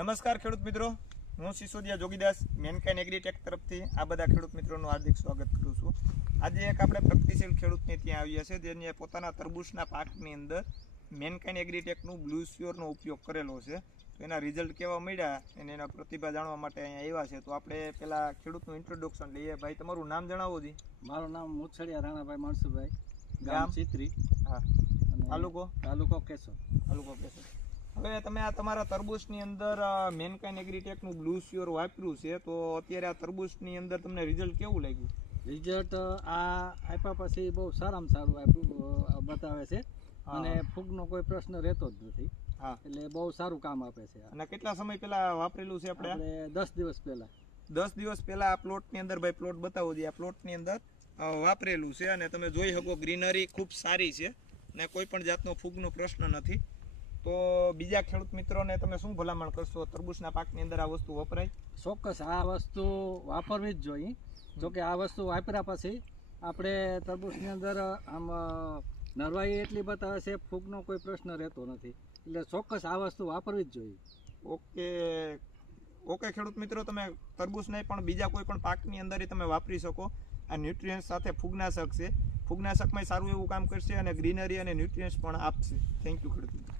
નમસ્કાર ખેડૂત મિત્રો, હું સિસોદિયા જોગીદાસ મેનકાઇન એગ્રીટેક તરફથી આ બધા ખેડૂત મિત્રોનું હાર્દિક સ્વાગત કરું છું। આજે એક આપણે પ્રગતિશીલ ખેડૂતને ત્યાં આવ્યા છે જેને પોતાના તરબૂચના પાકની અંદર મેનકાઇન એગ્રીટેકનું બ્લુ શ્યોરનો ઉપયોગ કરેલો છે। તો એના રિઝલ્ટ કેવા મળ્યા અને એના પ્રતિભા જાણવા માટે અહીંયા આવ્યા છે। તો આપણે પેલા ખેડૂતનું ઇન્ટ્રોડક્શન લઈએ। ભાઈ, તમારું નામ જણાવો જી। મારું નામ મુછડિયા રાણાભાઈ માણસુભાઈ, ગામ ચિત્રી, હા, તાલુકો કેશોદ। હવે તમે આ તમારા તરબૂચની અંદર મેનકાઇન એગ્રીટેકનું બ્લુ શ્યોર વાપર્યું છે, તો અત્યારે આ તરબૂચની અંદર તમને રિઝલ્ટ કેવું લાગ્યું? રિઝલ્ટ આ આપ્યા પછી બહુ સારામાં સારું આપ્યું બતાવે છે અને ફૂગનો કોઈ પ્રશ્ન રહેતો જ નથી। હા, એટલે બહુ સારું કામ આપે છે। અને કેટલા સમય પહેલા વાપરેલું છે આપણે? 10 દિવસ પહેલા। 10 દિવસ પહેલા આ પ્લોટની અંદર, ભાઈ પ્લોટ બતાવો જોઈએ, આ પ્લોટની અંદર વાપરેલું છે અને તમે જોઈ શકો ગ્રીનરી ખૂબ સારી છે ને કોઈ પણ જાતનો ફૂગનો પ્રશ્ન નથી। તો બીજા ખેડૂત મિત્રોને તમે શું ભલામણ કરશો? તરબૂચના પાકની અંદર આ વસ્તુ વપરાય? ચોક્કસ આ વસ્તુ વાપરવી જ જોઈએ। જોકે આ વસ્તુ વાપર્યા પછી આપણે તરબૂચની અંદર આમ નરવાઈ એટલી બતાવે છે, ફૂગનો કોઈ પ્રશ્ન રહેતો નથી, એટલે ચોક્કસ આ વસ્તુ વાપરવી જ જોઈએ। ઓકે ખેડૂત મિત્રો, તમે તરબૂચને પણ બીજા કોઈ પણ પાકની અંદર તમે વાપરી શકો। આ ન્યુટ્રિયન્ટ્સ સાથે ફૂગનાશક છે, ફૂગનાશકમાં સારું એવું કામ કરશે અને ગ્રીનરી અને ન્યુટ્રિયન્ટ્સ પણ આપશે। થેન્ક યુ ખેડૂત મિત્રો।